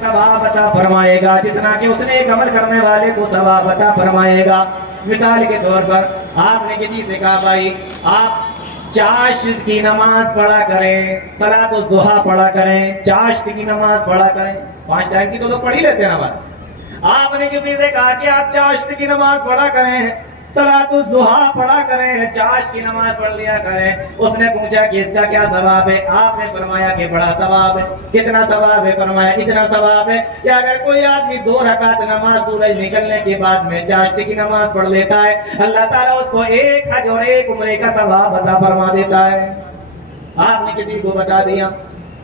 ثواب عطا فرمائے گا جتنا کہ اس نے ایک عمل کرنے والے کو ثواب عطا فرمائے گا۔ مثال کے طور پر آپ نے کسی سے کہا بھائی آپ چاشت کی نماز پڑھا کریں، صلاۃ الضحیٰ پڑھا کریں، چاشت کی نماز پڑھا کریں، 5 ٹائم کی تو لوگ پڑھ ہی لیتے ہیں نماز۔ آپ نے کسی سے کہا کہ آپ چاشت کی نماز پڑھا کریں، صلاۃ الضحیٰ پڑھا کریں، چاشت کی نماز پڑھ لیا کریں۔ اس نے پوچھا کہ اس کا کیا ثواب ہے؟ آپ نے فرمایا کہ بڑا ثواب ہے۔ کتنا ثواب ہے؟ فرمایا اتنا ثواب ہے کہ اگر کوئی آدمی 2 رکعت نماز سورج نکلنے کے بعد میں چاشت کی نماز پڑھ لیتا ہے، اللہ تعالیٰ اس کو 1 حج اور 1 عمرے کا ثواب عطا فرما دیتا ہے۔ آپ نے کسی کو بتا دیا،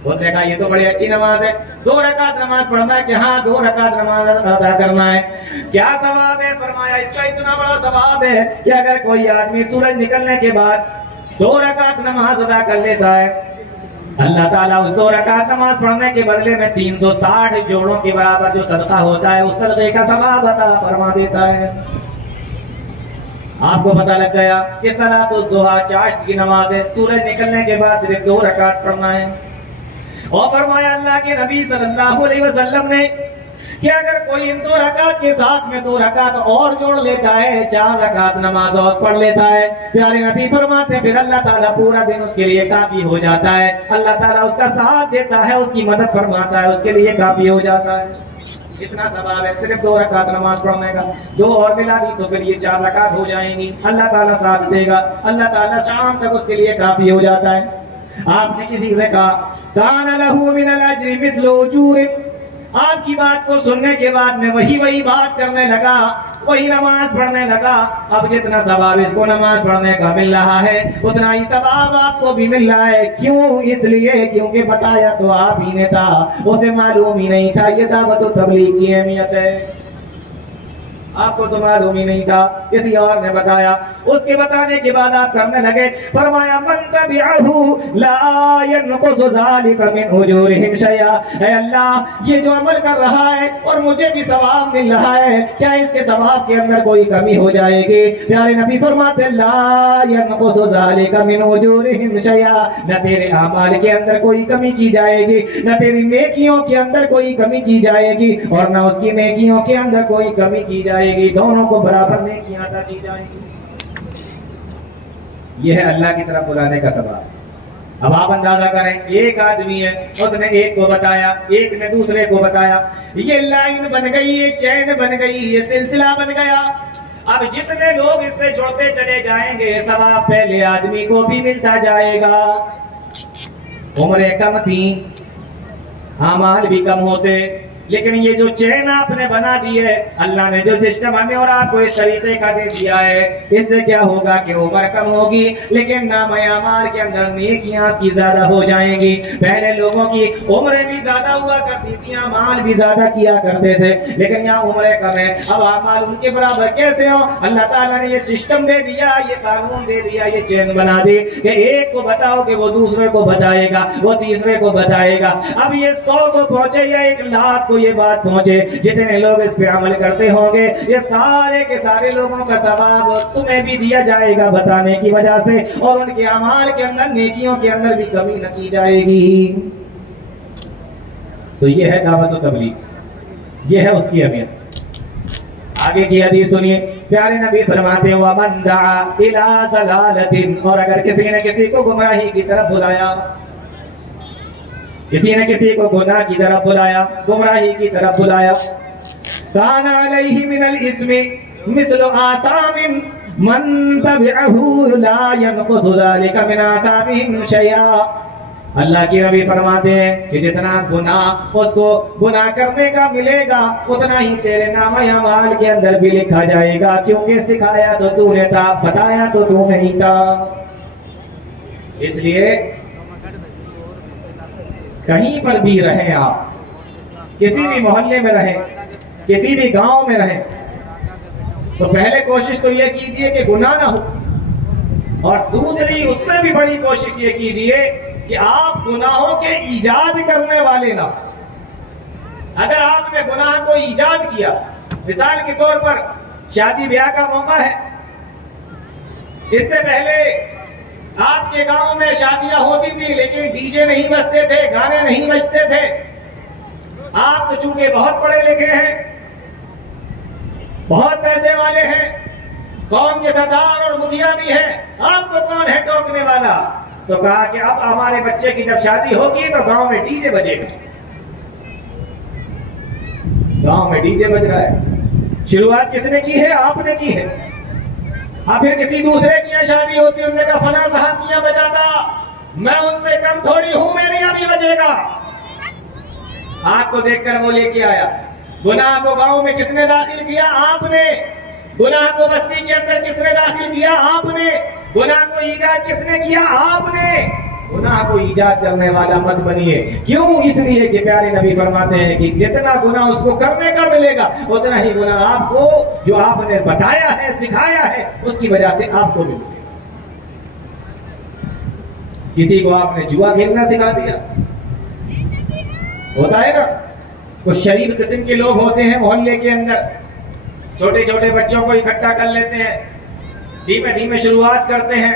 اس نے کہا یہ تو بڑی اچھی نماز ہے، 2 رکعت نماز پڑھنا ہے کہ ہاں 2 رکعت نماز ادا کرنا ہے، کیا ثواب ہے؟ فرمایا اس کا اتنا بڑا ثواب ہے کہ اگر کوئی آدمی سورج نکلنے کے بعد 2 رکعت نماز ادا کر لیتا ہے، اللہ تعالیٰ اس 2 رکعت نماز پڑھنے کے بدلے میں 360 جوڑوں کے برابر جو صدقہ ہوتا ہے اس صدقے کا ثواب عطا فرما دیتا ہے۔ آپ کو پتہ لگ گیا کہ صلاۃ الضحیٰ چاشت کی نماز ہے، سورج نکلنے کے بعد صرف 2 رکعت پڑھنا ہے۔ اور فرمایا اللہ کے نبی صلی اللہ علیہ وسلم نے کہ اگر کوئی ان 2 رکعت کے ساتھ میں 2 رکعت اور جوڑ لیتا ہے، 4 رکعت نماز اور پڑھ لیتا ہے، پیارے نبی فرماتے ہیں پھر اللہ تعالیٰ پورا دن اس کے لیے کافی ہو جاتا ہے، اللہ تعالیٰ اس کا ساتھ دیتا ہے، اس کی مدد فرماتا ہے، اس کے لیے کافی ہو جاتا ہے۔ اتنا ثواب ہے صرف 2 رکعت نماز پڑھنے کا، 2 اور ملا دی تو پھر یہ 4 رکعت ہو جائیں گی، اللہ تعالیٰ ساتھ دے گا، اللہ تعالیٰ شام تک اس کے لیے کافی ہو جاتا ہے۔ آپ نے کسی سے کہا کان لہو من الاجر مثل اجور، آپ کی بات کو سننے کے بعد میں وہی بات کرنے لگا، وہی نماز پڑھنے لگا، اب جتنا ثواب اس کو نماز پڑھنے کا مل رہا ہے اتنا ہی ثواب آپ کو بھی مل رہا ہے۔ کیوں؟ اس لیے کیونکہ بتایا تو آپ ہی نے تھا، اسے معلوم ہی نہیں تھا یہ دعوت و تبلیغ کی اہمیت ہے، آپ کو تو معلوم ہی نہیں تھا، کسی اور نے بتایا، اس کے بتانے کے بعد آپ کرنے لگے۔ فرمایا من تبعہ لا ينقص ذلك من اجورهم شيئا، اے اللہ یہ جو عمل کر رہا ہے اور مجھے بھی ثواب مل رہا ہے، کیا اس کے ثواب کے اندر کوئی کمی ہو جائے گی؟ پیارے نبی فرماتے لا ينقص ذلك من اجورهم شيئا، نہ تیرے اعمال کے اندر کوئی کمی کی جائے گی، نہ تیری نیکیوں کے اندر کوئی کمی کی جائے گی، اور نہ اس کی نیکیوں کے اندر کوئی کمی کی جائے گی، دونوں کو برابر نیکیاں عطا کی جائیں گی۔ یہ ہے اللہ کی طرف بلانے کا سبب۔ اب آپ اندازہ کریں، ایک آدمی ہے، اس نے ایک کو بتایا، ایک نے دوسرے کو بتایا، یہ لائن بن گئی، یہ چین بن گئی، یہ سلسلہ بن گیا۔ اب جتنے لوگ اس سے جڑتے چلے جائیں گے ثواب پہلے آدمی کو بھی ملتا جائے گا۔ عمریں کم تھیں، اعمال بھی کم ہوتے، لیکن یہ جو چین آپ نے بنا دی ہے، اللہ نے جو سسٹم ہمیں اور آپ کو اس طریقے کا دے دیا ہے، اس سے کیا ہوگا کہ عمر کم ہوگی لیکن نام اعمال کے اندر نیکیاں آپ کی زیادہ ہو جائیں گی۔ پہلے لوگوں کی عمریں بھی زیادہ ہوا کرتی تھیں، اعمال بھی زیادہ کیا کرتے تھے، لیکن یہاں عمریں کم ہیں، اب اعمال ان کے برابر کیسے ہوں؟ اللہ تعالیٰ نے یہ سسٹم دے دیا، یہ قانون دے دیا، یہ چین بنا دی کہ ایک کو بتاؤ کہ وہ دوسرے کو بتائے گا، وہ تیسرے کو بتائے گا۔ اب یہ 100 کو پہنچے یا 1 لاکھ یہ بات پہنچے، جتنے لوگ اس پہ عمل کرتے ہوں گے یہ سارے کے سارے لوگوں کا ثواب تمہیں بھی دیا جائے گا بتانے کی وجہ سے، اور ان کے اعمال کے اندر نیکیوں کے اندر بھی کمی نہ کی جائے گی۔ تو یہ ہے دعوت و تبلیغ، یہ ہے اس کی اہمیت۔ آگے کی حدیث سنیے، پیارے نبی فرماتے ہیں وَمَن دَعَا إِلَىٰ ضَلَالَةٍ، اور اگر کسی نے کسی کو گمراہی کی طرف بلایا، کسی نے کسی کو گناہ کی طرف بلایا، گمراہی کی طرف بلایا، كان عليه من الاسم مثل آثام من تبعه لا ينقص ذلك من آثامهم شيئا، اللہ کی نبی فرماتے ہیں کہ جتنا گناہ اس کو گناہ کرنے کا ملے گا اتنا ہی تیرے نام اعمال کے اندر بھی لکھا جائے گا، کیونکہ سکھایا تو تو نے تھا، بتایا تو تو نہیں تھا۔ اس لیے کہیں پر بھی رہیں، آپ کسی بھی محلے میں رہیں، کسی بھی گاؤں میں رہیں، تو پہلے کوشش تو یہ کیجئے کہ گناہ نہ ہو، اور دوسری اس سے بھی بڑی کوشش یہ کیجئے کہ آپ گناہوں کے ایجاد کرنے والے نہ۔ اگر آپ نے گناہ کو ایجاد کیا، مثال کے طور پر شادی بیاہ کا موقع ہے، اس سے پہلے آپ کے گاؤں میں شادیاں ہوتی تھی لیکن ڈی جے نہیں بجتے تھے، گانے نہیں بجتے تھے، آپ تو چونکہ بہت پڑھے لکھے ہیں، بہت پیسے والے ہیں، قوم کے سردار اور مکھیا بھی ہیں، آپ کو کون ہے ٹوکنے والا؟ تو کہا کہ اب ہمارے بچے کی جب شادی ہوگی تو گاؤں میں ڈی جے بجے گا۔ گاؤں میں ڈی جے بج رہا ہے۔ شروعات کس نے کی ہے؟ آپ نے کی ہے۔ اب پھر کسی دوسرے کی یہاں شادی ہوتی ہے، انہوں نے کہا فلاں صاحب میاں بجاتا، میں ان سے کم تھوڑی ہوں، میرے یہاں بھی بجے گا۔ آپ کو دیکھ کر وہ لے کے آیا۔ گناہ کو گاؤں میں کس نے داخل کیا؟ آپ نے۔ گناہ کو بستی کے اندر کس نے داخل کیا؟ آپ نے۔ گناہ کو ایجاد کس نے کیا؟ آپ نے۔ گناہ کو ایجاد کرنے والا مت بنیے۔ کیوں؟ اس لیے کہ پیارے نبی فرماتے ہیں کہ جتنا گناہ اس کو کرنے کا ملے گا اتنا ہی گناہ آپ کو جو آپ نے بتایا ہے، سکھایا ہے، اس کی وجہ سے آپ کو ملے گا۔ کسی کو آپ نے جوا کھیلنا سکھا دیا، ہوتا ہے نا، کچھ شریف قسم کے لوگ ہوتے ہیں محلے کے اندر، چھوٹے چھوٹے بچوں کو اکٹھا کر لیتے ہیں، دھیمے دھیمے شروعات کرتے ہیں۔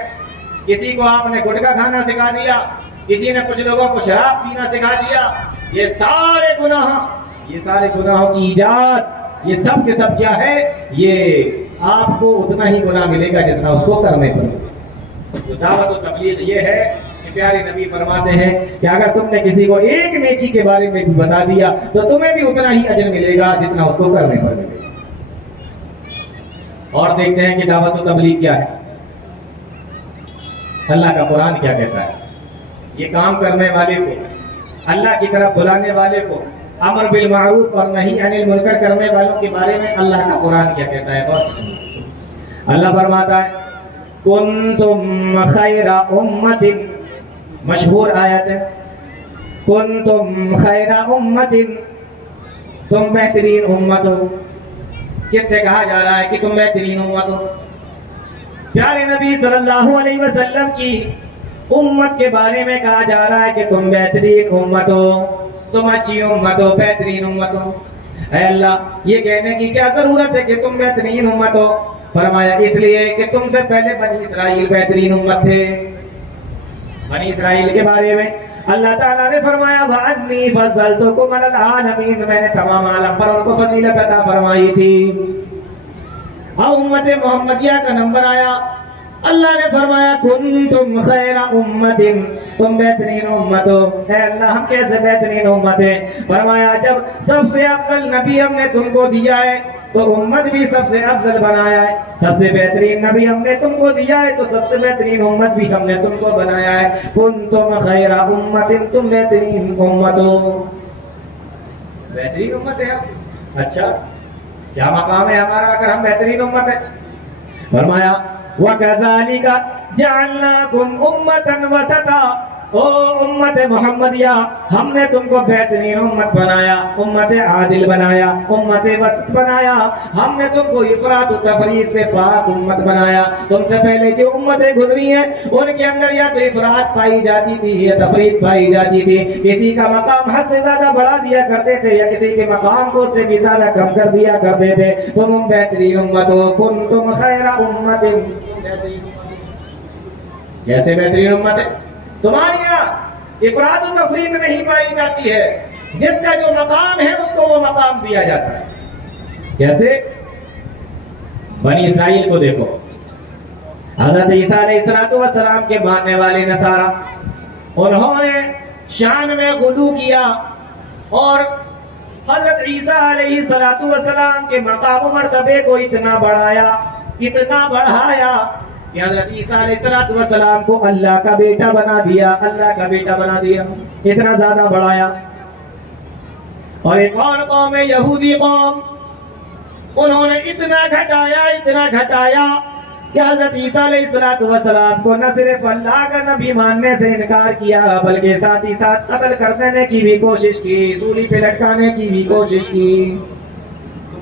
کسی کو آپ نے گٹکا کھانا سکھا دیا، کسی نے کچھ لوگوں کو شراب پینا سکھا دیا۔ یہ سارے گناہوں کی ایجاد، یہ سب کے سب کیا ہے؟ یہ آپ کو اتنا ہی گناہ ملے گا جتنا اس کو کرنے پر۔ تو دعوت و تبلیغ یہ ہے کہ پیارے نبی فرماتے ہیں کہ اگر تم نے کسی کو ایک نیکی کے بارے میں بھی بتا دیا تو تمہیں بھی اتنا ہی اجر ملے گا جتنا اس کو کرنے پر ملے گا۔ اور دیکھتے ہیں کہ دعوت و تبلیغ کیا ہے، اللہ کا قرآن کیا کہتا ہے۔ یہ کام کرنے والے کو، اللہ کی طرف بلانے والے کو، امر بالمعروف اور نہی عن المنکر کرنے والوں کے بارے میں اللہ کا قرآن کیا کہتا ہے۔ بہت سنیے، اللہ فرماتا ہے کنتم خیر امت، مشہور آیت ہے، کنتم خیر امت، تم بہترین امت ہو۔ کس سے کہا جا رہا ہے کہ تم بہترین امت ہو؟ پیارے نبی صلی اللہ علیہ وسلم کی امت کے بارے میں کہا جا رہا ہے کہ تم بہترین امت ہو، تم اچھی امت ہو، بہترین امت ہو۔ اے اللہ، یہ کہنے کی کیا ضرورت ہے کہ تم بہترین امت ہو؟ فرمایا اس لیے کہ تم سے پہلے بنی اسرائیل بہترین امت تھے۔ بنی اسرائیل کے بارے میں اللہ تعالیٰ نے فرمایا وَأَنِّي فَضَّلْتُكُمْ عَلَى الْعَالَمِينَ، میں نے تمام عالم پر ان کو فضیلت عطا فرمائی تھی۔ اب امت محمدیہ کا نمبر آیا، اللہ نے فرمایا کنتم خیر امت، تم بہترین امت ہو۔ اے اللہ، ہم کیسے بہترین امت ہیں؟ فرمایا جب سب سے افضل نبی ہم نے تم کو دیا ہے تو امت بھی سب سے افضل بنایا ہے، سب سے بہترین نبی ہم نے تم کو دیا ہے تو سب سے بہترین امت بھی ہم نے تم کو بنایا ہے۔ کنتم خیر امت، تم بہترین امت ہو۔ بہترین امت ہے ہم؟ اچھا، کیا مقام ہے ہمارا اگر ہم بہترین امت ہیں؟ فرمایا وَكَذَلِكَ جَعَلْنَاكُمْ أُمَّةً وَسَطًا، او امت محمدیہ، ہم نے تم کو بہترین امت بنایا، امت عادل بنایا، امت وسط بنایا، ہم نے تم کو افراط و تفریط سے پاک امت بنایا۔ تم سے پہلے جو امتیں گزری ہیں ان کے اندر یا تو افراط پائی جاتی تھی یا تفریط پائی جاتی تھی، کسی کا مقام حد سے زیادہ بڑھا دیا کرتے تھے یا کسی کے مقام کو اس سے بھی زیادہ کم کر دیا کرتے تھے۔ تم بہترین امت ہو، کنتم خیر امت، کیسے بہترین امت ہے؟ تمہاری یہاں افراد و تفریط نہیں پائی جاتی ہے، جس کا جو مقام ہے اس کو وہ مقام دیا جاتا ہے۔ کیسے؟ بنی اسرائیل کو دیکھو، حضرت عیسیٰ علیہ السلام کے ماننے والے نصارہ، انہوں نے شان میں غلو کیا اور حضرت عیسیٰ علیہ السلام کے مقام و مرتبے کو اتنا بڑھایا، اتنا بڑھایا کہ حضرت عیسیٰ علیہ السلام کو اللہ کا بیٹا بنا دیا، اللہ کا بیٹا بنا دیا، اتنا زیادہ بڑھایا۔ اور ایک اور قوم ہے یہودی قوم، انہوں نے اتنا گھٹایا کہ حضرت عیسیٰ علیہ السلام کو نہ صرف اللہ کا نبی ماننے سے انکار کیا بلکہ ساتھ ہی ساتھ قتل کر دینے کی بھی کوشش کی، سولی پہ لٹکانے کی بھی کوشش کی۔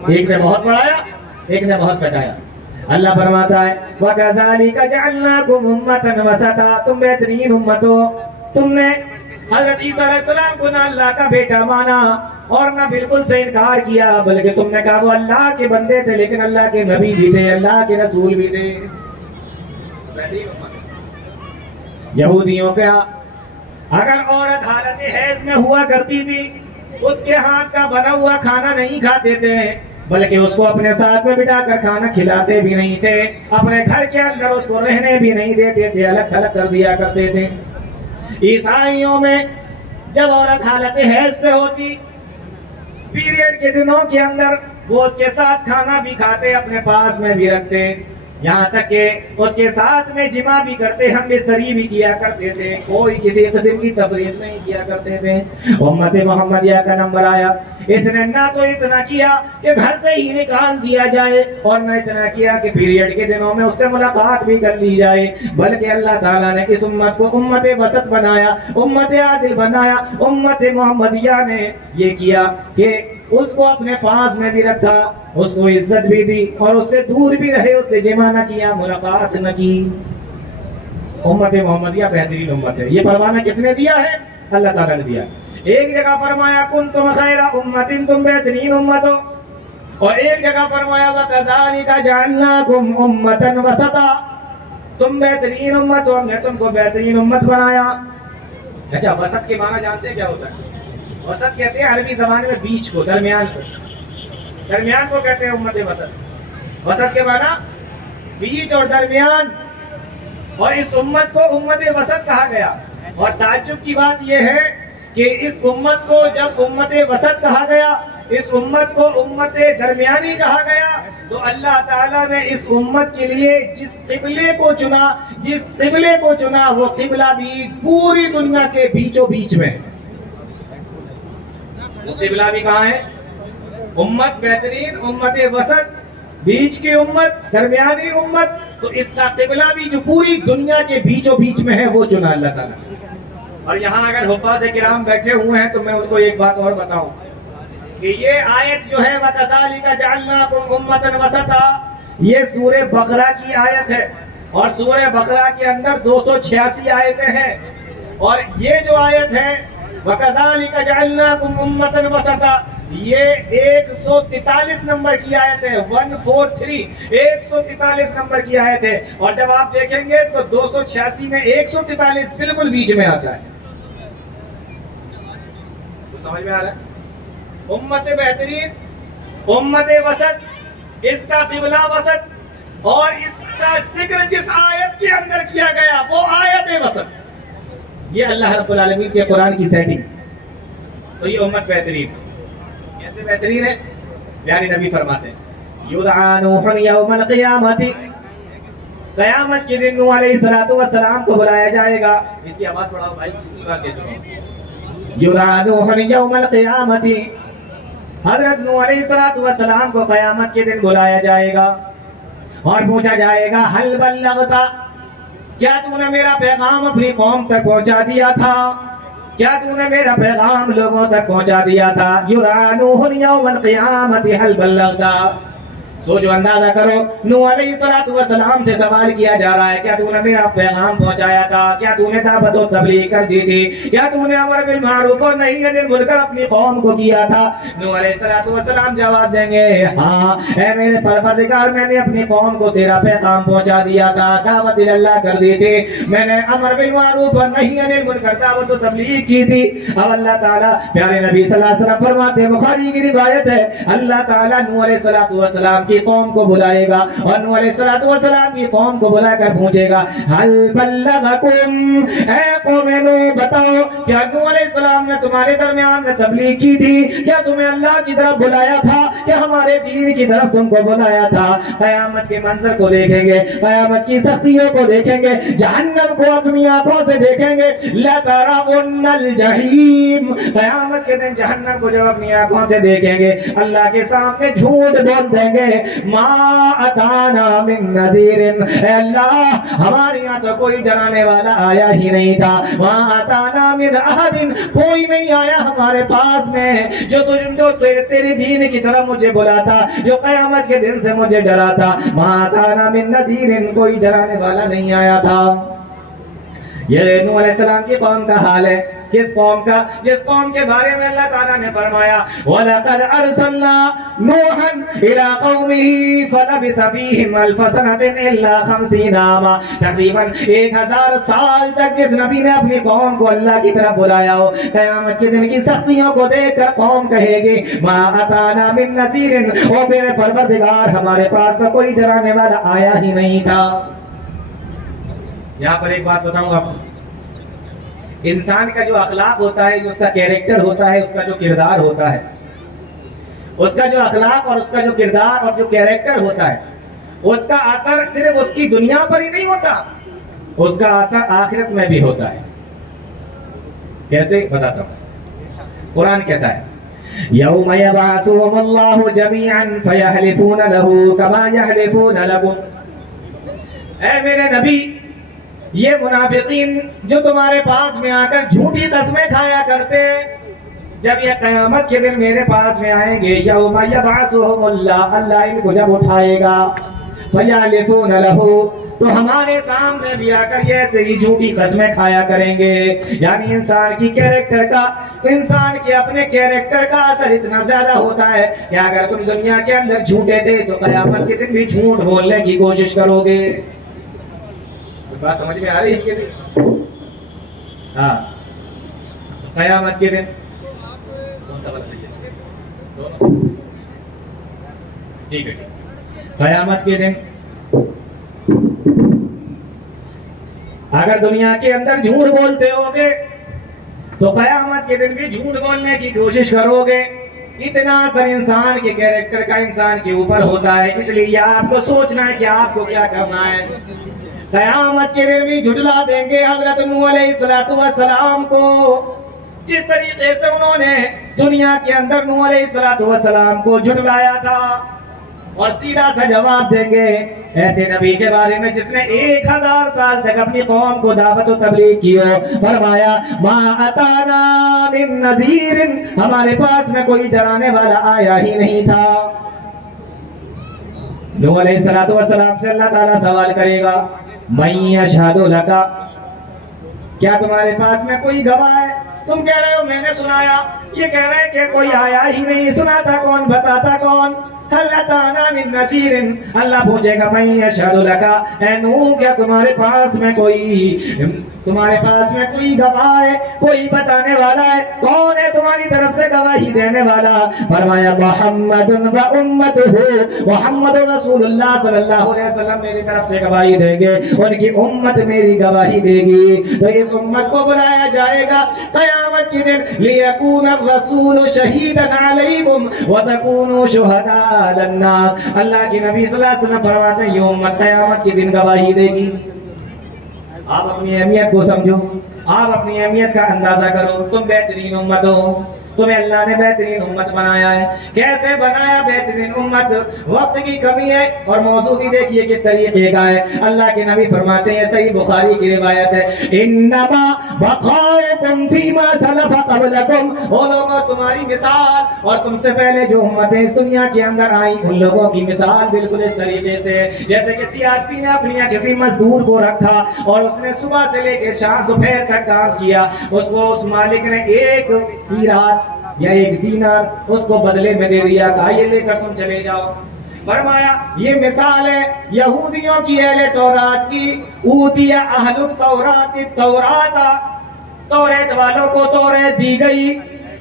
ایک نے بہت بڑھایا، ایک نے بہت گھٹایا۔ اللہ فرماتا ہے وَكَذَلِكَ جَعَلْنَاكُمْ أُمَّةً وَسَطًا، تم بہترین امت ہو۔ تم نے حضرت عیسیٰ علیہ السلام کو نہ اللہ کا بیٹا مانا اور نہ بالکل سے انکار کیا، بلکہ تم نے کہا وہ اللہ کے بندے تھے لیکن اللہ کے نبی بھی تھے، اللہ کے رسول بھی تھے۔ یہودیوں کا اگر عورت حالت حیض میں ہوا کرتی تھی اس کے ہاتھ کا بنا ہوا کھانا نہیں کھاتے تھے، بلکہ اس کو اپنے ساتھ میں بٹھا کر کھانا کھلاتے بھی نہیں تھے، اپنے گھر کے اندر اس کو رہنے بھی نہیں دیتے تھے، الگ تھلگ کر دیا کرتے تھے۔ عیسائیوں میں جب عورت حالت حیض سے ہوتی، پیریڈ کے دنوں کے اندر وہ اس کے ساتھ کھانا بھی کھاتے، اپنے پاس میں بھی رکھتے، یہاں تک کہ اس کے ساتھ میں جمع بھی کرتے، ہم بستری بھی کیا کرتے تھے، کوئی کسی قسم کی تفریق نہیں کیا کرتے تھے۔ امت محمدیہ کا نمبر آیا، اس نے نہ تو اتنا کیا کہ گھر سے ہی نکال دیا جائے، اور نہ اتنا کیا کہ پیریڈ کے دنوں میں اس سے ملاقات بھی کر لی جائے، بلکہ اللہ تعالیٰ نے اس امت کو امت وسط بنایا، امت عادل بنایا۔ امت محمدیہ نے یہ کیا کہ اس کو اپنے پاس میں بھی رکھا، اس کو عزت بھی دی، اور اس سے دور بھی رہے، اس سے جمع نہ کیا، ملاقات نہ کی۔ امت محمدیہ بہترین امت ہے۔ یہ پروانہ کس نے دیا ہے؟ اللہ تعالیٰ نے دیا۔ ایک جگہ فرمایا کنتم خیر امت، تم بہترین امت ہو، اور ایک جگہ فرمایا وکذالک جعلناکم امتا وسطا، تم بہترین امت ہو، ہم نے تم کو بہترین امت بنایا۔ اچھا، وسط کے معنی جانتے ہیں کیا ہوتا ہے؟ وسط کہتے ہیں عربی زبان میں بیچ کو، درمیان کو، درمیان کو کہتے ہیں امت وسط۔ وسط کے معنی بیچ اور درمیان، اور اس امت کو امت وسط کہا گیا۔ اور تعجب کی بات یہ ہے کہ اس امت کو جب امت وسط کہا گیا، اس امت کو امت درمیانی کہا گیا، تو اللہ تعالیٰ نے اس امت کے لیے جس قبلے کو چنا وہ قبلہ بھی پوری دنیا کے بیچوں بیچ میں ہے۔ قبلہ بھی کہاں ہے؟ امت بہترین، امت وسط، بیچ کی امت، درمیانی امت، تو اس کا قبلہ بھی جو پوری دنیا کے بیچوں بیچ میں ہے وہ چنا اللہ تعالیٰ۔ اور یہاں اگر حفاظ کرام بیٹھے ہوئے ہیں تو میں ان کو ایک بات اور بتاؤں کہ یہ آیت جو ہے وَكَذَلِكَ جَعَلْنَاكُمْ أُمَّةً وَسَطًا، یہ سورہ بقرہ کی آیت ہے، اور سورہ بقرہ کے اندر 286 آیتیں ہیں، اور یہ جو آیت ہے وَكَذَلِكَ جَعَلْنَاكُمْ أُمَّةً وَسَطًا، یہ 143 نمبر کی آیت ہے، 143 143 نمبر کی آیت ہے، اور جب آپ دیکھیں گے تو 286 میں 143 بالکل بیچ میں آتا ہے۔ تو سمجھ میں آ رہا ہے؟ امت بہترین، امت وسط، اس کا قبلہ وسط، اور اس کا ذکر جس آیت کے اندر کیا گیا وہ آیت وسط، یہ اللہ رب العالمین کے قرآن کی سیٹنگ۔ تو یہ امت بہترین کیسے بہترین ہے؟ پیارے نبی فرماتے ہیں یدعا نوح یوم القیامت، قیامت کے دن نوح علیہ السلام کو بلایا جائے گا۔ اس کی آواز بڑھاؤ بھائی، یدعا نوح یوم القیامت، حضرت نوح علیہ السلام کو قیامت کے دن بلایا جائے گا، اور پوچھا جائے گا حل بلغت، کیا تو نے میرا پیغام اپنی قوم تک پہنچا دیا تھا؟ کیا تو نے میرا پیغام لوگوں تک پہنچا دیا تھا؟ یدعا نوح یوم القیامت حل بلغت، سوچو، اندازہ کرو، نوح علیہ السلام سے سوال کیا جا رہا ہے، کیا تو نے میرا پیغام پہنچایا تھا؟ کیا تو نے دعوت و تبلیغ کر دی تھی؟ کیا تو نے امر بالمعروف و نہی عن المنکر اپنی قوم کو کیا تھا؟ نوح علیہ السلام جواب دیں گے ہاں اے میرے پروردگار، میں نے اپنی قوم کو تیرا پیغام پہنچا دیا تھا، دعوت اللہ کر دی تھی، میں نے امر بالمعروف و نہی عن المنکر دعوت و تبلیغ کی تھی۔ اب اللہ تعالیٰ پیارے نبی صلی اللہ علیہ وسلم فرماتے ہیں، بخاری کی روایت ہے، اللہ تعالیٰ نوح علیہ السلام کی قوم کو بلائے گا، اور نوح علیہ السلام کی قوم کو بلا کر پوچھے گا حل بلغکم، اے قوم نوح بتاؤ، کیا نوح علیہ السلام نے تمہارے درمیان میں تبلیغ کی تھی؟ کیا تمہیں اللہ کی طرف بلایا تھا؟ کیا ہمارے دین کی طرف تم کو بلایا تھا؟ قیامت کے منظر کو دیکھیں گے، قیامت کی سختیوں کو دیکھیں گے، جہنم کو اپنی آنکھوں سے دیکھیں گے، لَتَرَوُنَّ الْجَحِيمَ، قیامت کے دن جہنم کو جب اپنی آنکھوں سے دیکھیں گے، اللہ کے سامنے جھوٹ بول دیں گے، ما اتانا من نذیر، اے اللہ ہمارے یہاں تو کوئی ڈرانے والا آیا ہی نہیں تھا، ما اتانا من احد، کوئی نہیں آیا ہمارے پاس میں جو تیرے دین کی طرف مجھے بلاتا، جو قیامت کے دن سے مجھے ڈراتا، ما اتانا من نذیر، کوئی ڈرانے والا نہیں آیا تھا۔ یہ نوح علیہ السلام کی قوم کا حال ہے۔ کس قوم کا؟ جس قوم کے بارے میں اللہ تعالیٰ نے فرمایا وَلَقَدْ أَرْسَلْنَا نُوحًا إِلَىٰ قَوْمِهِ فَلَبِثَ فِيهِمْ أَلْفَ سَنَةٍ إِلَّا 50 عَامًا، تقریباً 1000 سال تک جس نبی نے اپنی قوم کو اللہ کی طرف بلایا ہو، قیامت کے دن کی سختیوں کو دیکھ کر قوم کہے گی مَا أَتَانَا مِن نَذِيرٍ، او میرے پروردگار ہمارے پاس تو کوئی ڈرانے والا آیا ہی نہیں تھا۔ یہاں پر ایک بات بتاؤں گا آپ کو، انسان کا جو اخلاق ہوتا ہے، جو اس کا کیریکٹر ہوتا ہے، اس کا جو کردار ہوتا ہے، اس کا جو اخلاق اور اس کا جو کردار اور جو کیریکٹر ہوتا ہے، اس کا اثر صرف اس کی دنیا پر ہی نہیں ہوتا، اس کا اثر آخرت میں بھی ہوتا ہے۔ کیسے؟ بتاتا ہوں۔ قرآن کہتا ہے یوم یبعثهم اللہ جمیعا فیحلفون له کما یحلفون لکم، اے میرے نبی یہ منافقین جو تمہارے پاس میں آ کر جھوٹی قسمیں کھایا کرتے، جب یہ قیامت کے دن میرے پاس میں آئیں گے، یوم یبعثهم اللہ، اللہ ان کو جب اٹھائے گا، فیحلفون له، تو ہمارے سامنے بھی آ کر یہ ایسے ہی جھوٹی قسمیں کھایا کریں گے۔ یعنی انسان کی کیریکٹر کا، انسان کے اپنے کیریکٹر کا اثر اتنا زیادہ ہوتا ہے کہ اگر تم دنیا کے اندر جھوٹے تھے تو قیامت کے دن بھی جھوٹ بولنے کی کوشش کرو گے۔ بات سمجھ میں آ رہی ہے کہ ہاں، قیامت کے دن کون سا والا صحیح ہے؟ دونوں ٹھیک ہے، قیامت کے دن اگر دنیا کے اندر جھوٹ بولتے ہوگے تو قیامت کے دن بھی جھوٹ بولنے کی کوشش کرو گے۔ اتنا اثر انسان کے کیریکٹر کا انسان کے اوپر ہوتا ہے، اس لیے آپ کو سوچنا ہے کہ آپ کو کیا کرنا ہے۔ قیامت کے دن بھی جھٹلا دیں گے حضرت نوح علیہ السلام کو، جس طریقے سے انہوں نے دنیا کے اندر نوح علیہ السلام کو جھٹلایا تھا، اور سیدھا سا جواب دیں گے ایسے نبی کے بارے میں جس نے 1000 سال تک اپنی قوم کو دعوت و تبلیغ کی ہو۔ فرمایا ما اتانا من نذیر، ہمارے پاس میں کوئی ڈرانے والا آیا ہی نہیں تھا۔ نوح علیہ السلام سے اللہ تعالیٰ سوال کرے گا من یشہد لک، کیا تمہارے پاس میں کوئی گواہ ہے؟ تم کہہ رہے ہو میں نے سنایا، یہ کہہ رہے ہیں کہ کوئی آیا ہی نہیں، سناتا کون، بتاتا کون؟ هل اتانا من نذیر، اللہ پوچھے گا من یشہد لک، اے نوح کیا تمہارے پاس میں کوئی گواہ ہے، کوئی بتانے والا ہے؟ کون ہے تمہاری طرف سے گواہی دینے والا؟ فرمایا محمد و امتہ، محمد رسول اللہ صلی اللہ علیہ وسلم میری طرف سے گواہی دیں گے، ان کی امت میری گواہی دے گی۔ تو اس امت کو بلایا جائے گا قیامت کے دن لیکون الرسول شہیدا علیکم وتکونوا شہداء علی الناس، اللہ کے نبی صلی اللہ علیہ وسلم فرماتے ہیں یہ امت قیامت کے دن گواہی دے گی۔ آپ اپنی اہمیت کو سمجھو، آپ اپنی اہمیت کا اندازہ کرو، تم بہترین امت ہو، تمہیں اللہ نے بہترین امت بنایا ہے۔ کیسے بنایا بہترین امت؟ وقت کی کمی ہے، اور موضوع بھی دیکھیے کس طریقے کا ہے۔ اللہ کے نبی فرماتے ہیں، صحیح بخاری کی روایت ہے، انما بقاؤکم فیما سلف قبلکم، وہ لوگوں تمہاری مثال اور تم سے پہلے جو امتیں اس دنیا کے اندر آئیں ان لوگوں کی مثال بالکل اس طریقے سے جیسے کسی آدمی نے اپنی کسی مزدور کو رکھا اور اس نے صبح سے لے کے شام دوپہر تک کام کیا، اس کو اس مالک نے ایک قیراط یا ایک دینار اس کو بدلے میں دے دیا، کہا یہ لے کر تم چلے جاؤ۔ فرمایا یہ مثال ہے یہودیوں کی، اہل تورات کی، اوتی اہل التورات التورات، توریت والوں کو توریت دی گئی،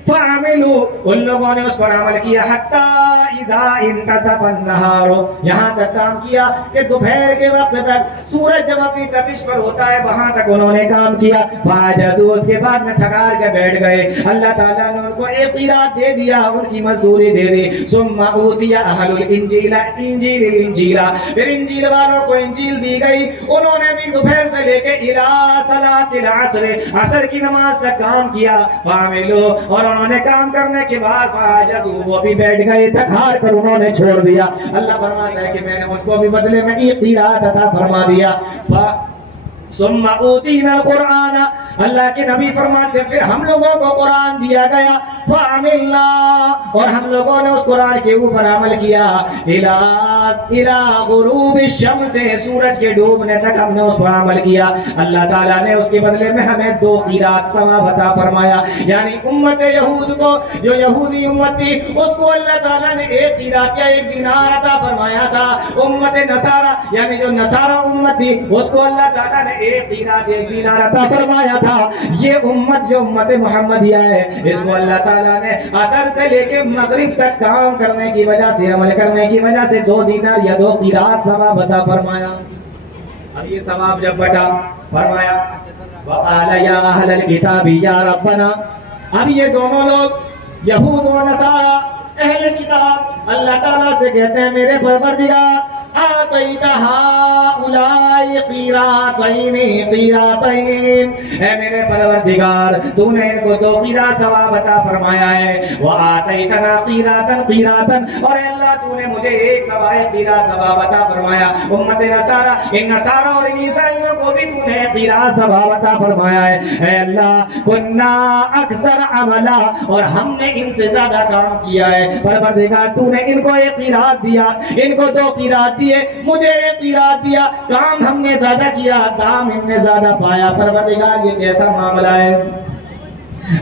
فعملوا، ان لوگوں نے اس پر عمل کیا، حتی اذا انتصف النہار، یہاں تک کام کیا کہ دوپہر کے وقت تک سورج جب اپنی تپش پر ہوتا ہے وہاں تک انہوں نے کام کیا، فعجزوا، اس کے بعد میں تھکار کے بیٹھ گئے، اللہ تعالیٰ نے ان کو ایک قیراط دے دیا، ان کی مزدوری دے دی۔ ثم اوتی اہل الانجیل الانجیل، پھر انجیل والوں کو انجیل دی گئی، انہوں نے بھی دوپہر سے لے کے الی صلاۃ العصر، عصر کی نماز تک کام کیا، فعملوا، اور انہوں نے کام کرنے کے بعد فعجزوا، وہ بھی بیٹھ گئے، تھکار کر انہوں نے چھوڑ دیا۔ اللہ فرماتا ہے کہ میں نے ان کو بھی بدلے میں ایک قیراط عطا فرما دیا۔ ثم اوتینا القرآن، اللہ کے نبی فرماتے پھر ہم لوگوں کو قرآن دیا گیا فعملنا، اور ہم لوگوں نے اس قرآن کے اوپر عمل کیا الى غروب الشمس، سورج کے ڈوبنے تک ہم نے اس پر عمل کیا۔ اللہ تعالیٰ نے اس کے بدلے میں ہمیں 2 قیرات ثواب عطا فرمایا، یعنی امت یہود کو، جو یہودی امت تھی، اس کو اللہ تعالیٰ نے 1 قیرات یا 1 دینار عطا فرمایا تھا۔ امت نصارہ یعنی جو نصارہ امت تھی، اس کو اللہ تعالیٰ نے 1 قیرات 1 دینار عطا فرمایا تھا۔ یہ امت جو امت محمدیہ ہے، اس کو اللہ تعالیٰ نے عصر سے لے کے مغرب تک کام کرنے کی وجہ سے، عمل کرنے کی وجہ سے 2 دینار یا 2 قیرات ثواب عطا فرمایا۔ اب یہ ثواب جب بٹا، فرمایا وقال یا اہل الکتاب یا ربنا، اب یہ دونوں لوگ یہود و نصارہ اہل کتاب اللہ تعالیٰ سے کہتے ہیں میرے پروردگار آتیت ہؤلاء قیراتین، اے میرے پروردگار تو نے ان کو 2 قیرات ثواب عطا فرمایا ہے، وآتیتنا قیراتا، اور اے اللہ تو نے مجھے 1 قیرات ثواب عطا فرمایا۔ امت نصارہ، ان نصارہ اور ان عیسائیوں کو بھی تو نے قیرات ثواب عطا فرمایا ہے۔ اے اللہ کنا اکثر عملا، اور ہم نے ان سے زیادہ کام کیا ہے، پروردگار تو نے ان کو 1 قیرات دیا، ان کو 2 قیرات دیے، مجھے 1 قیرات دیا، کام ہم نے زیادہ کیا، دام ہم نے زیادہ پایا، پروردگار یہ کیسا معاملہ ہے؟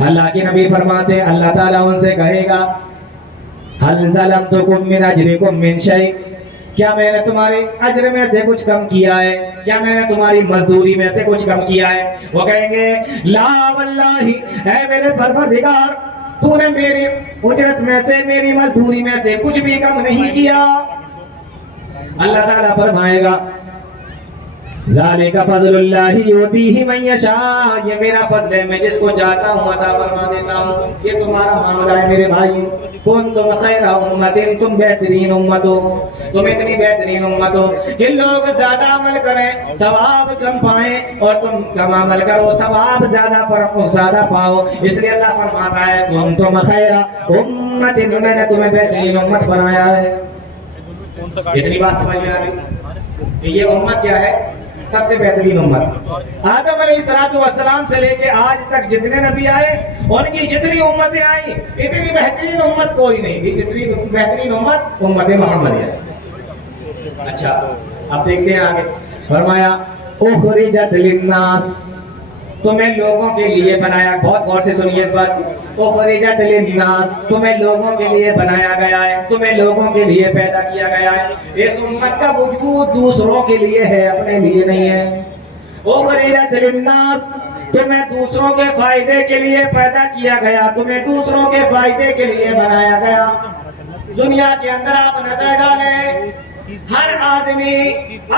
اللہ کے نبی فرماتے اللہ تعالیٰ ان سے کہے گا هل ظلمتکم من اجرکم من شیء، کیا میں نے تمہاری اجر میں سے کچھ کم کیا ہے؟ کیا میں نے تمہاری مزدوری میں سے کچھ کم کیا ہے؟ وہ کہیں گے لا واللہ، اے میرے پروردگار تو نے میری اجرت میں سے، میری مزدوری میں سے کچھ بھی کم نہیں کیا۔ اللہ تعالیٰ فرمائے گا ذالک فضل اللہ یؤتیہ من یشاء، یہ میرا فضل ہے، میں جس کو چاہتا ہوں عطا فرما دیتا ہوں۔ یہ تمہارا معاملہ ہے میرے بھائی، کنتم خیر امت، تم بہترین امت ہو، تم اتنی بہترین امت ہو کہ لوگ زیادہ عمل کریں ثواب کم پائیں، اور تم کم عمل کرو ثواب زیادہ پاؤ۔ اس لیے اللہ فرماتا ہے کنتم خیر امت، میں نے تمہیں بہترین امت بنایا ہے۔ اتنی بات سمجھ میں آ گئی کہ یہ امت کیا ہے؟ سب سے بہترین امت۔ آدم علیہ السلام سے لے کے آج تک جتنے نبی آئے، ان کی جتنی امتیں آئیں، اتنی بہترین امت کوئی نہیں تھی، جتنی بہترین امت امت محمدیہ ہے۔ اچھا اب دیکھتے ہیں آگے، فرمایا اخرجت للناس، تمہیں لوگوں کے لیے بنایا، بہت غور سے سنیے اس بات کو، اخرجت للناس، تمہیں لوگوں کے لیے بنایا گیا ہے، تمہیں لوگوں کے لیے پیدا کیا گیا ہے۔ اس امت کا وجود دوسروں کے لیے ہے، اپنے لیے نہیں ہے۔ اخرجت للناس، تمہیں دوسروں کے فائدے کے لیے پیدا کیا گیا، تمہیں دوسروں کے فائدے کے لیے بنایا گیا۔ دنیا کے اندر آپ نظر ڈالیں، ہر آدمی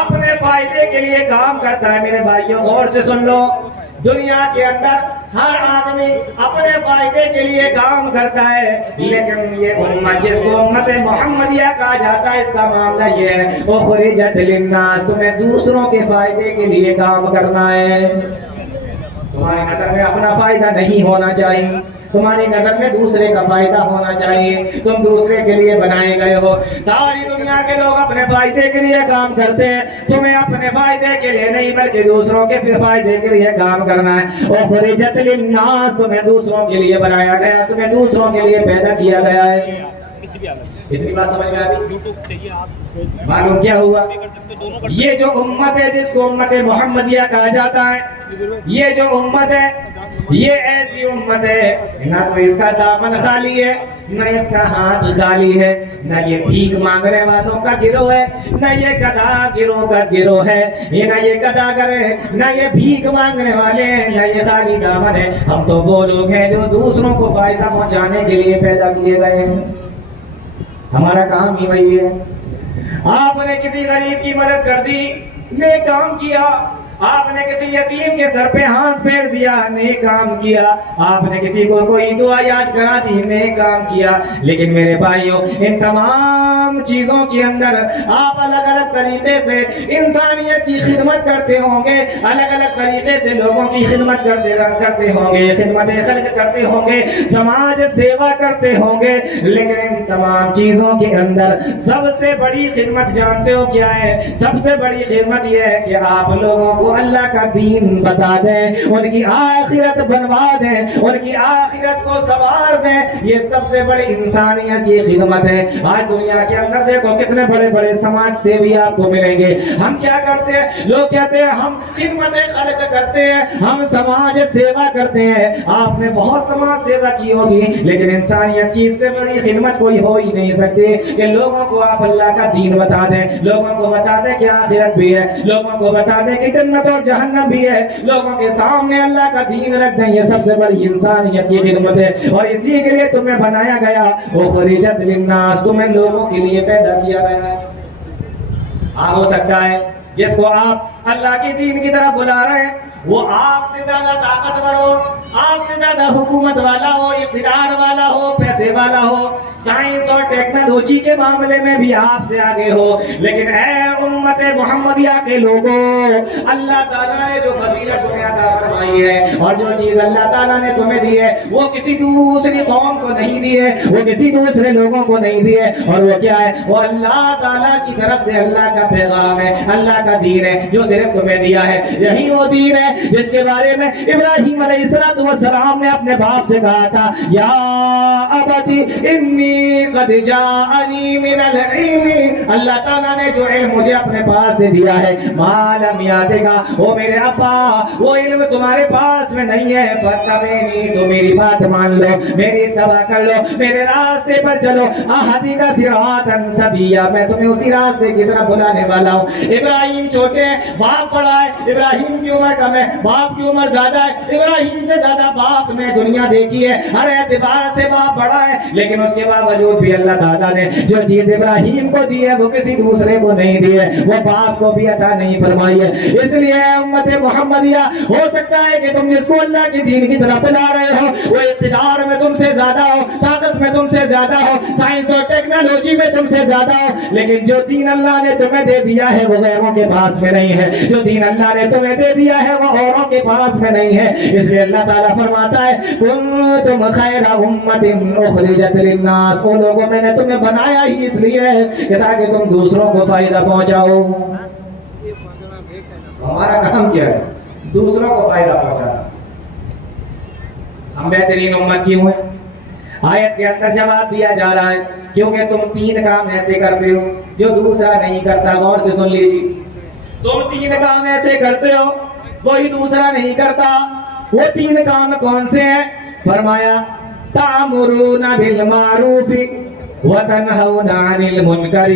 اپنے فائدے کے لیے کام کرتا ہے۔ میرے بھائیوں غور سے سن لو، دنیا کے اندر ہر آدمی اپنے فائدے کے لیے کام کرتا ہے، لیکن یہ امت جس کو امت محمدیہ کہا جاتا ہے، اس کا معاملہ یہ ہے اخرجت للناس، تمہیں دوسروں کے فائدے کے لیے کام کرنا ہے۔ تمہاری نظر میں اپنا فائدہ نہیں ہونا چاہیے، تمہاری نظر میں دوسرے کا فائدہ ہونا چاہیے، تم دوسرے کے لیے بنائے گئے ہو۔ ساری دنیا کے لوگ اپنے فائدے کے لیے کام کرتے ہیں، تمہیں اپنے فائدے کے لیے نہیں بلکہ دوسروں کے فائدے کے لیے کام کرنا ہے۔ اخرجت للناس، تمہیں دوسروں کے لیے بنایا گیا، تمہیں دوسروں کے لیے پیدا کیا گیا ہے۔ اتنی بات سمجھ میں آتی؟ معلوم کیا ہوا؟ یہ جو امت ہے جس کو امت محمدیہ کہا جاتا ہے، یہ جو امت ہے یہ ایسی امت ہے نہ تو اس کا دامن خالی ہے، نہ اس کا ہاتھ خالی ہے، نہ یہ بھیک مانگنے والوں کا گروہ ہے، نہ یہ گدھا گروہ کا گروہ ہے، نہ یہ گدھاگر ہے، نہ یہ بھیک مانگنے والے ہیں، نہ یہ خالی دامن ہے۔ ہم تو وہ لوگ ہیں جو دوسروں کو فائدہ پہنچانے کے لیے پیدا کیے گئے ہیں۔ ہمارا کام ہی وہی ہے۔ آپ نے کسی غریب کی مدد کر دی، نیک کام کیا۔ آپ نے کسی یتیم کے سر پہ ہاتھ پھیر دیا، نیک کام کیا۔ آپ نے کسی کو کوئی دعا یاد کرا دی، نیک کام کیا۔ لیکن میرے بھائیوں، ان تمام چیزوں کے اندر آپ الگ الگ طریقے سے انسانیت کی خدمت کرتے ہوں گے، الگ الگ طریقے سے لوگوں کی خدمت کرتے ہوں گے، خدمت خلق کرتے ہوں گے، سماج سیوا کرتے ہوں گے۔ لیکن ان تمام چیزوں کے اندر سب سے بڑی خدمت جانتے ہو کیا ہے؟ سب سے بڑی خدمت یہ ہے کہ آپ لوگوں کو کو اللہ کا دین بتا دیں، ان کی آخرت بنوا دیں، ان کی آخرت کو سنوار دیں، یہ سب سے بڑی انسانیت کی خدمت ہے۔ آج دنیا کے اندر دیکھو کتنے بڑے بڑے سماج سیوی آپ کو ملیں گے۔ ہم کیا کرتے ہیں؟ لوگ کہتے ہیں ہم خدمت خلق کرتے ہیں، ہم سماج سیوا کرتے ہیں۔ آپ نے بہت سماج سیوا کی ہوگی، لیکن انسانیت کی اس سے بڑی خدمت کوئی ہو ہی نہیں سکتی کہ لوگوں کو آپ اللہ کا دین بتا دیں، لوگوں کو بتا دیں کہ آخرت بھی ہے، لوگوں کو بتا دیں کہ جنت اور جہنم بھی ہے، لوگوں کے سامنے اللہ کا دین رکھ دیں۔ یہ سب سے بڑی انسانیت کی خدمت ہے، اور اسی کے لیے تمہیں بنایا گیا، اخرجت للناس، تمہیں لوگوں کے لیے پیدا کیا گیا ہے۔ ہو سکتا ہے جس کو آپ اللہ کے دین کی طرف بلا رہے ہیں وہ آپ سے زیادہ طاقتور ہو، آپ سے زیادہ حکومت والا ہو، اقتدار والا ہو، پیسے والا ہو، سائنس اور ٹیکنالوجی کے معاملے میں بھی آپ سے آگے ہو، لیکن اے امت محمدیہ کے لوگوں، اللہ تعالیٰ نے جو فضیلت تمہیں عطا فرمائی ہے اور جو چیز اللہ تعالیٰ نے تمہیں دی ہے وہ کسی دوسری قوم کو نہیں دی ہے، وہ کسی دوسرے لوگوں کو نہیں دی ہے، اور وہ کیا ہے؟ وہ اللہ تعالیٰ کی طرف سے اللہ کا پیغام ہے، اللہ کا دین ہے جو صرف تمہیں دیا ہے۔ یہی وہ دین ہے جس کے بارے میں ابراہیم علیہ السلام نے اپنے باپ سے کہا تھا، یا ابتی انی قد جاءنی من العلم، اللہ تعالیٰ نے جو علم مجھے اپنے پاس سے دیا ہے، ما لم یاتک، وہ میرے ابا وہ علم تمہارے پاس میں نہیں ہے، فتبعنی، تو میری بات مان لو، میری اتباع کر لو، میرے راستے پر چلو، اہدیک صراطا سویا، میں تمہیں اسی راستے کی طرف بلانے والا ہوں۔ ابراہیم چھوٹے ہیں، باپ بڑا ہے، ابراہیم کی عمر کم ہے، باپ کی عمر زیادہ ہے، ابراہیم سے زیادہ باپ نے دنیا دیکھی ہے، ہر اعتبار سے باپ بڑا ہے، لیکن اس کے باوجود بھی اللہ تعالیٰ نے جو چیز ابراہیم کو دی ہے وہ کسی دوسرے کو نہیں دی ہے، وہ باپ کو بھی عطا نہیں فرمائی ہے۔ اس لیے امت محمدیہ، ہو سکتا ہے کہ تم جس کو اللہ کی دین کی طرف بلا رہے ہو وہ اقتدار میں تم سے زیادہ ہو، طاقت میں تم سے زیادہ ہو، سائنس اور ٹیکنالوجی میں تم سے زیادہ ہو، لیکن جو دین اللہ نے تمہیں دے دیا ہے وہ غیروں کے پاس میں نہیں ہے، جو دین اللہ نے تمہیں دے دیا ہے وہ اوروں کے پاس میں نہیں ہے۔ اس لیے اللہ تعالیٰ فرماتا ہے، کنتم خیر امت اخرجت للناس، وہ لوگوں میں نے تمہیں بنایا ہی اس لیے کہ تاکہ تم دوسروں کو فائدہ پہنچاؤ۔ ہمارا کام کیا ہے؟ دوسروں کو فائدہ پہنچانا۔ ہم بہترین امت کیوں ہیں؟ آیت کے اندر جواب دیا جا رہا ہے کیونکہ تم تین کام ایسے کرتے ہو جو دوسرا نہیں کرتا۔ غور سے سن لیجیے، تم تین کام ایسے کرتے ہو کوئی دوسرا نہیں کرتا۔ وہ تین کام کون سے ہیں؟ فرمایا، تأمرون بالمعروف وتنہون عن المنکر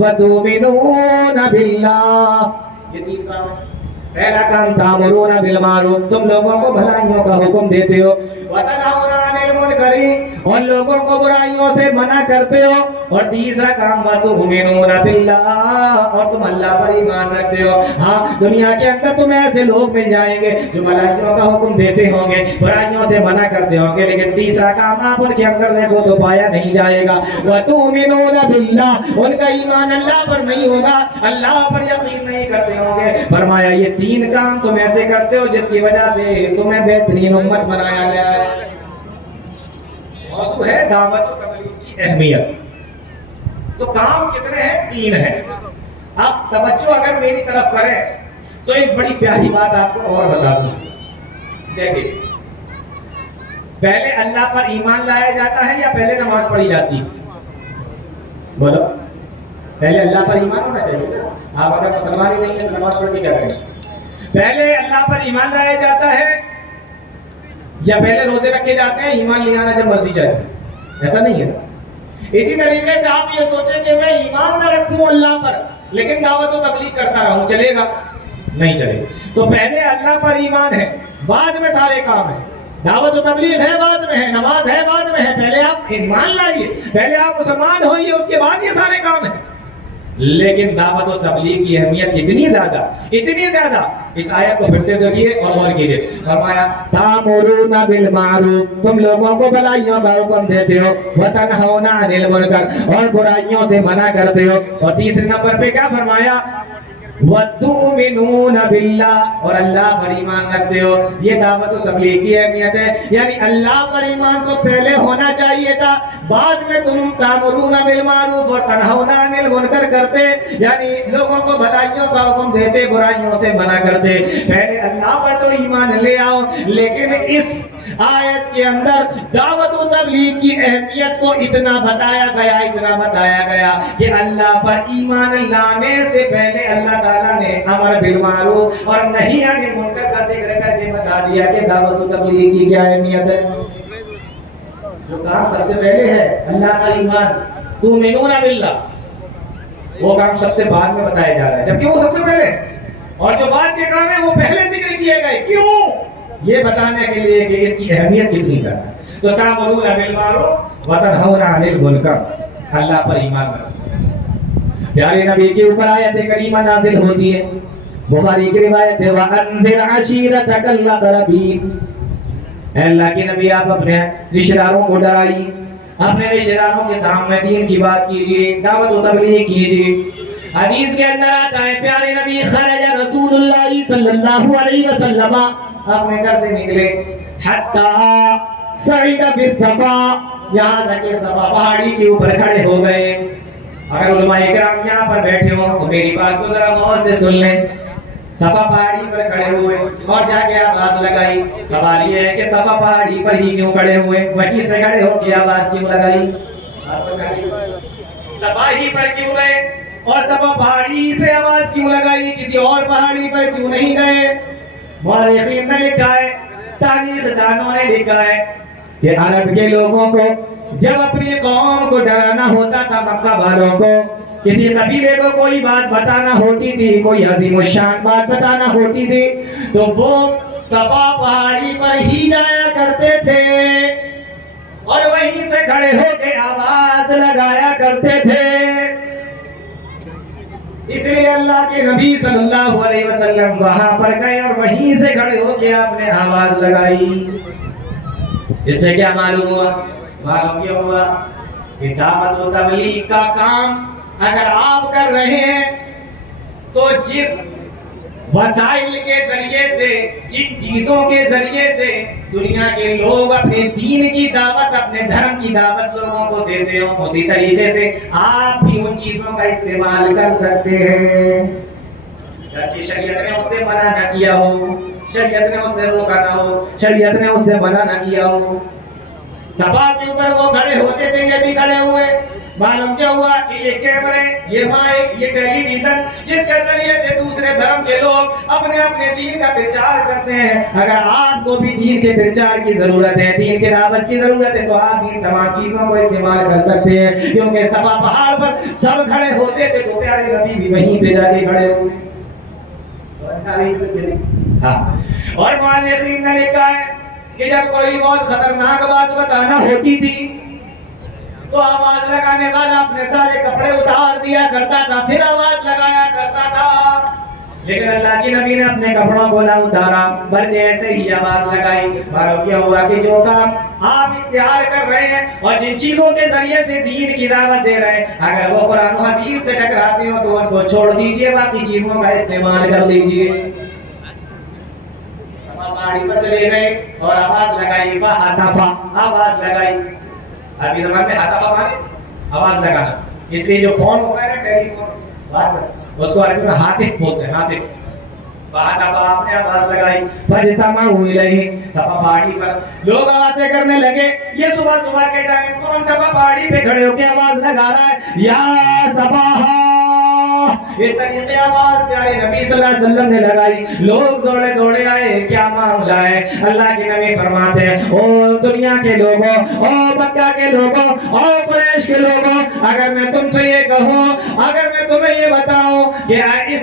وتؤمنون باللہ۔ یہ تین کام ہیں۔ پہلا کام، تأمرون بالمعروف، تم لوگوں کو بھلائیوں کا حکم دیتے ہو، وتنہون عن المنکر، اور لوگوں کو برائیوں سے منع کرتے ہو، اور تیسرا کام، وتؤمنون باللہ، اور تم اللہ پر ایمان رکھتے ہو۔ ہاں، دنیا کے اندر تمہیں ایسے لوگ مل جائیں گے جو بھلائیوں کا حکم دیتے ہوں گے، برائیوں سے منع کرتے ہوں گے، لیکن تیسرا کام آپ ان کے اندر دیکھو تو پایا نہیں جائے گا۔ وتؤمنون باللہ، ان کا ایمان اللہ پر نہیں ہوگا، اللہ پر یقین نہیں کرتے ہوں گے۔ فرمایا یہ تین کام تم ایسے کرتے ہو جس کی وجہ سے تمہیں بہترین امت بنایا گیا ہے۔ موضوع ہے دعوت و تبلیغ کی اہمیت۔ تو کام کتنے ہیں؟ تین ہیں۔ آپ توجہ اگر میری طرف کریں تو ایک بڑی پیاری بات آپ کو اور بتا دوں۔ دیکھیں، پہلے اللہ پر ایمان لایا جاتا ہے یا پہلے نماز پڑھی جاتی ہے؟ بولو، پہلے اللہ پر ایمان ہونا چاہیے نا۔ آپ اگر مسلمان ہی نہیں ہے تو نماز پڑھ کے کیا کریں؟ پہلے اللہ پر ایمان لایا جاتا ہے یا پہلے روزے رکھے جاتے ہیں، ایمان لے آنا جب مرضی چاہے؟ ایسا نہیں ہے نا۔ اسی طریقے سے آپ یہ سوچیں کہ میں ایمان نہ رکھوں اللہ پر لیکن دعوت و تبلیغ کرتا رہوں، چلے گا؟ نہیں چلے گا۔ تو پہلے اللہ پر ایمان ہے، بعد میں سارے کام ہیں۔ دعوت و تبلیغ ہے بعد میں ہے، نماز ہے بعد میں ہے، پہلے آپ ایمان لائیے، پہلے آپ مسلمان ہوئیے، اس کے بعد یہ سارے کام ہیں۔ لیکن دعوت و تبلیغ کی اہمیت اتنی زیادہ، اس آیت کو پھر سے دیکھیے اور غور کیجیے۔ فرمایا، تأمرون بالمعروف، تم لوگوں کو بھلائیوں کا حکم دیتے ہو، وتنہون عن المنکر، اور برائیوں سے منع کرتے ہو، اور تیسرے نمبر پہ کیا فرمایا؟ وَتُؤْمِنُونَ بِاللَّهِ، اور اللہ پر ایمان رکھتے ہو. یہ دعوت و تبلیغ کی اہمیت ہے. یعنی اللہ پر ایمان تو پہلے ہونا چاہیے تھا، بعد میں تم تامرون بالمعروف اور تنہون عن المنکر کرتے، یعنی لوگوں کو بھلائیوں کا حکم دیتے، برائیوں سے منع کرتے. پہلے اللہ پر تو ایمان لے آؤ. لیکن اس آیت کے اندر دعوت و تبلیغ کی اہمیت کو اتنا بتایا گیا کہ اللہ پر ایمان لانے سے پہلے اللہ تعالیٰ نے امر بالمعروف اور نہی عن المنکر کا ذکر کر کے بتا دیا کہ دعوت و تبلیغ کی کیا اہمیت ہے. جو کام سب سے پہلے ہے اللہ پر ایمان، تؤمنون باللہ، وہ کام سب سے بعد میں بتایا جا رہا ہے، جبکہ وہ سب سے پہلے. اور جو بعد کے کام ہیں وہ پہلے ذکر کیے گئے. کیوں؟ یہ بتانے کے لیے کہ اس کی اہمیت کتنی زیادہ ہے. تو تامرون بالمعروف وتنہون عن المنکر، اللہ پر ایمان رکھو. پیارے نبی کے اوپر آیت کریمہ نازل ہوتی ہے. بخاری کی روایت ہے وَأَنذِرْ عَشِيرَتَكَ الْأَقْرَبِينَ. اے اللہ کے نبی آپ اپنے رشتہ داروں کو ڈرائیے، اپنے رشتہ داروں کے سامنے دین کی بات کیجیے، دعوت و تبلیغ کیجیے. حدیث کے اندر آتا ہے پیارے نبی خرج رسول اللہ صلی اللہ علیہ وسلم، اپنے گھر سے نکلے، حتی صعد بالصفا، یہاں تک کہ صفا پہاڑی کے اوپر کھڑے ہو گئے. اگر علماء کرام یہاں پر بیٹھے ہوں تو میری بات کو ذرا غور سے سن لیں. صفا پہاڑی پر کھڑے ہوئے اور جا کے آواز لگائی. سوال یہ ہے کہ صفا پہاڑی پر ہی کیوں کھڑے ہوئے؟ وہیں سے کھڑے ہو کے آواز کیوں لگائی؟ صفا ہی پر کیوں گئے اور صفا پہاڑی سے آواز کیوں لگائی؟ کسی اور پہاڑی پر کیوں نہیں گئے؟ مورخین نے لکھا ہے، تاریخ دانوں نے لکھا ہے کہ عرب کے لوگوں کو جب اپنی قوم کو ڈرانا ہوتا تھا، مکہ والوں کو کسی قبیلے کو کوئی بات بتانا ہوتی تھی، کوئی عظیم الشان بات بتانا ہوتی تھی، تو وہ صفا پہاڑی پر ہی جایا کرتے تھے اور وہیں سے کھڑے ہو کے آواز لگایا کرتے تھے. اس لیے اللہ کے نبی صلی اللہ علیہ وسلم وہاں پر گئے اور وہیں سے کھڑے ہو کے آپ نے آواز لگائی. اس سے کیا معلوم ہوا؟ معلوم یہ ہوا کہ دعوت و تبلیغ کا کام اگر آپ کر رہے ہیں تو جس وسائل کے ذریعے سے، جن چیزوں کے ذریعے سے دنیا کے لوگ اپنے دین کی دعوت، اپنے دھرم کی دعوت لوگوں کو دیتے ہوں، اسی طریقے سے آپ بھی ان چیزوں کا استعمال کر سکتے ہیں. اچھی شریعت نے اس سے منع نہ کیا ہو، شریعت نے اس سے روکا نہ ہو، شریعت نے اس سے منع نہ کیا ہو. صفا کے اوپر وہ کھڑے ہوتے تھے، یہ بھی کھڑے ہوئے. معلوم کیا ہوا کہ یہ کیمرے، یہ مائک، یہ ٹیلی ویژن جس کے ذریعے سے دوسرے دھرم کے لوگ اپنے اپنے دین کا پرچار کرتے ہیں. اگر آپ کو بھی دین کے پرچار کی ضرورت ہے، دین کے دعوت کی ضرورت ہے، تو آپ ان تمام چیزوں کو استعمال کر سکتے ہیں. کیونکہ صفا پہاڑ پر سب کھڑے ہوتے تھے تو پیارے نبی بھی وہیں پہ جا کے کھڑے ہوئے. اور مؤرخین نے لکھا ہے کہ جب کوئی بہت خطرناک بات بتانا ہوتی تھی تو آواز لگانے والا اپنے سارے کپڑے اتار دیا کرتا تھا، پھر آواز لگایا کرتا تھا. لیکن اللہ کے نبی نے اپنے کپڑوں کو نہ اتارا بلکہ ایسے ہی آواز لگائی. معلوم کیا ہوا کہ جو کام آپ اختیار کر رہے ہیں اور جن چیزوں کے ذریعے سے دین کی دعوت دے رہے ہیں، اگر وہ قرآن و حدیث سے ٹکراتے ہو تو ان کو چھوڑ دیجئے، باقی چیزوں کا استعمال کر لیجئے. پہاڑی پر چلے گئے اور آواز لگائی، فَحَتَفَ، آواز لگائی. عربی زبان میں حتفہ مانے آواز لگانا، اس لیے جو فون ہوتا ہے نا، ٹیلی فون، اس کو عربی میں ہاتف بولتے ہیں، ہاتف. فَحَتَفَ، آپ نے آواز لگائی. فَاجْتَمَعُوا إِلَيْهِ، صفا پہاڑی پر لوگ آوازیں کرنے لگے. یہ صبح کے ٹائم کون صفا پہاڑی پہ کھڑے ہو کے آواز لگا رہا ہے؟ یا صباحا. اس طریقے آواز پیارے نبی صلی اللہ علیہ وسلم نے لگائی. لوگ دوڑے دوڑے آئے، کیا معاملہ ہے؟ اللہ کے نبی فرماتے ہیں، او دنیا کے لوگوں، او مکہ کے لوگوں، او قریش کے لوگوں، اگر میں تم سے یہ کہوں، اگر میں تمہیں یہ بتاؤں کہ اس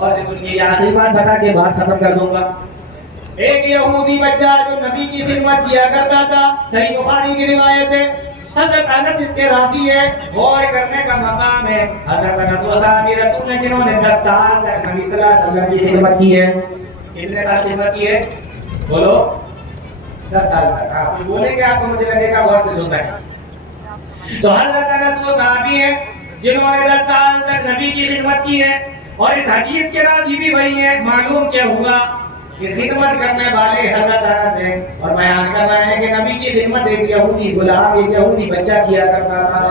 اور سے سنیے یہ آخری بات بتا کے بات ختم کر دوں گا. ایک یہودی بچہ جو نبی کی خدمت کیا کرتا تھا, صحیح بخاری کی روایت ہے, حضرت انس اس کے راوی ہے, غور کرنے کا مقام ہے. حضرت انس وہ صحابی رسول ہیں جنہوں نے 10 سال تک نبی صلی اللہ علیہ وسلم کی خدمت کی ہے. کتنے سال خدمت کی ہے بولو؟ 10 سال تک. آپ کچھ بولیں گے آپ کو مجھے لگے گا غور سے سننا ہے. تو حضرت انس وہ صحابی ہیں جنہوں نے 10 سال تک نبی کی خدمت کی ہے, اور اس حدیث کے راوی بھی وہی ہے. معلوم کیا ہوا کہ خدمت کرنے والے حضرت انس ہیں, اور بیان کر رہے ہیں کہ نبی کی خدمت ایک یہودی غلام, ایک یہودی بچہ کیا کرتا تھا.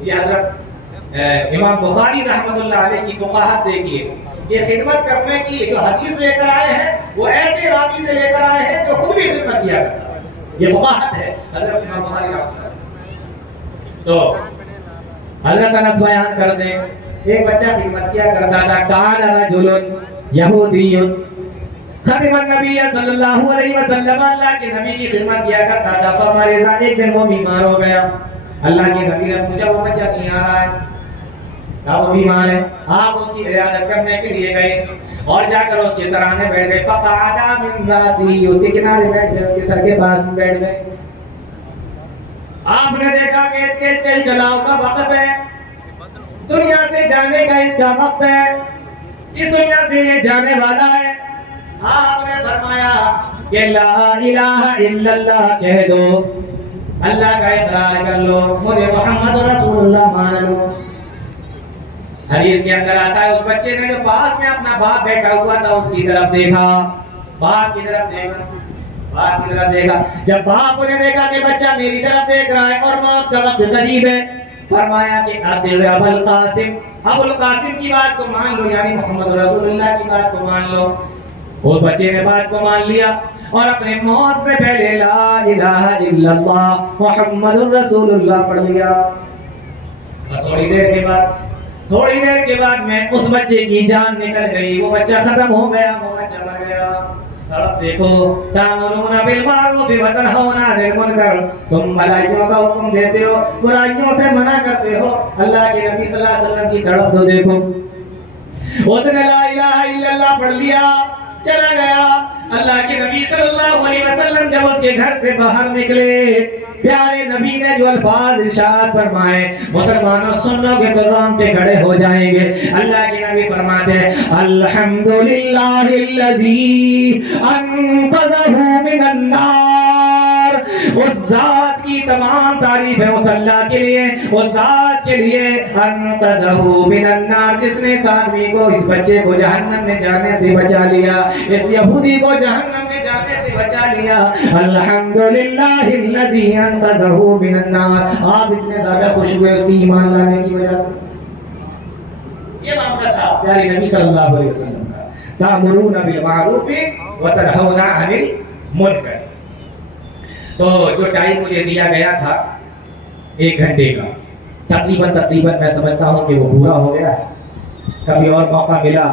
یہ حضرت امام بخاری رحمۃ اللہ علیہ کی فقاہت دیکھیے. یہ خدمت کرنے کی جو حدیث لے کر آئے ہیں وہ ایسے راوی سے لے کر آئے ہیں جو خود بھی خدمت کیا کرتا ہے. یہ فقاہت ہے حضرت امام بخاری رحمۃ اللہ. تو حضرت انس بیان کرتے ہیں ایک بچہ خدمت کیا کرتا تھا. کان رجل یہودی خدم النبی صلی اللہ علیہ وسلم, اللہ کے نبی کی خدمت کیا کرتا تھا. فمرض, ایک دن وہ بیمار ہو گیا. اللہ کے نبی نے پوچھا وہ بچہ کہیں آ رہا ہے؟ کہا وہ بیمار ہے. آپ اس کی عیادت کرنے کے لیے گئے اور جا کر اس کے سرانے بیٹھ گئے. فقعد من راسه, اس کے کنارے بیٹھ گئے, اس کے سر کے پاس بیٹھ گئے. آپ نے دیکھا کہ اس کے چل چلاؤ کا وقت ہے, دنیا سے جانے کا اس کا وقت ہے, اس دنیا سے یہ جانے والا ہے. آپ نے فرمایا کہ لا الہ الا اللہ کہہ دو, اللہ کا اقرار کر لو, مجھے محمد رسول اللہ مان لو. حدیث کے اندر آتا ہے اس بچے نے جو پاس میں اپنا باپ بیٹھا ہوا تھا اس کی طرف دیکھا, باپ کی طرف دیکھا, باپ کی طرف دیکھا. جب باپ نے دیکھا کہ بچہ میری طرف دیکھ رہا ہے اور موت کا وقت قریب ہے, فرمایا کہ ابو القاسم, ابو القاسم کی بات کو مان لو, یعنی محمد رسول اللہ کی بات کو مان لو. اس بچے نے بات کو مان لیا اور اپنے موت سے پہلے لا الہ الا اللہ محمد رسول اللہ پڑھ لیا. اور تھوڑی دیر کے بعد میں اس بچے کی جان نکل گئی, وہ بچہ ختم ہو گیا, وہ بچہ مر گیا. طرف دیکھو, تامرون بالمعروف وتنہون عن المنکر, تم بھلائیوں کا حکم دیتے ہو, برائیوں سے منع کرتے ہو. اللہ کے نبی صلی اللہ علیہ وسلم کی طرف تو دیکھو, اس نے لا الہ الا اللہ پڑھ لیا, چلا گیا. اللہ کے نبی صلی اللہ علیہ وسلم جب اس کے گھر سے باہر نکلے, پیارے نبی نے جو الفاظ ارشاد فرمائے, مسلمانوں سن لو گے تو رونگٹے کھڑے ہو جائیں گے. اللہ کے نبی فرماتے ہیں الحمدللہ الذی انقذہ من النار, اس ذات کی تمام تعریف ہے اس اللہ کے لیے, اس ذات کے لیے انقذہ من النار, جس نے اس آدمی کو, اس بچے کو جہنم میں جانے سے بچا لیا, اس یہودی کو جہنم میں جانے سے بچا لیا. الحمدللہ الذی انقذہ من النار. آپ اتنے زیادہ خوش ہوئے اس کی ایمان لانے کی وجہ سے. یہ معاملہ تھا پیارے نبی صلی اللہ علیہ وسلم کا. تأمرون بالمعروف وتنہون عن المنکر. تو جو ٹائم مجھے دیا گیا تھا 1 گھنٹے کا, تقریباً میں سمجھتا ہوں کہ وہ پورا ہو گیا ہے. کبھی اور موقع ملا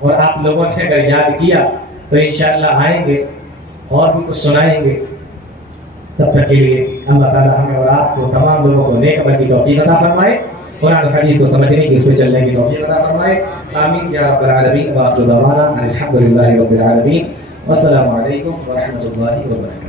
اور آپ لوگوں نے اگر یاد کیا تو انشاءاللہ آئیں گے اور بھی کچھ سنائیں گے. تب تک کے لیے اللہ تعالیٰ ہمیں اور آپ کو, تمام لوگوں کو نیک عمل کی توفیق عطا فرمائے, قرآن و حدیث کو سمجھنے کی, اس پہ چلنے کی توفیق عطا فرمائے. آمین یا رب العالمین. وآخر دعوانا الحمدللہ رب العالمین. والسلام علیکم ورحمۃ اللہ وبرکاتہ.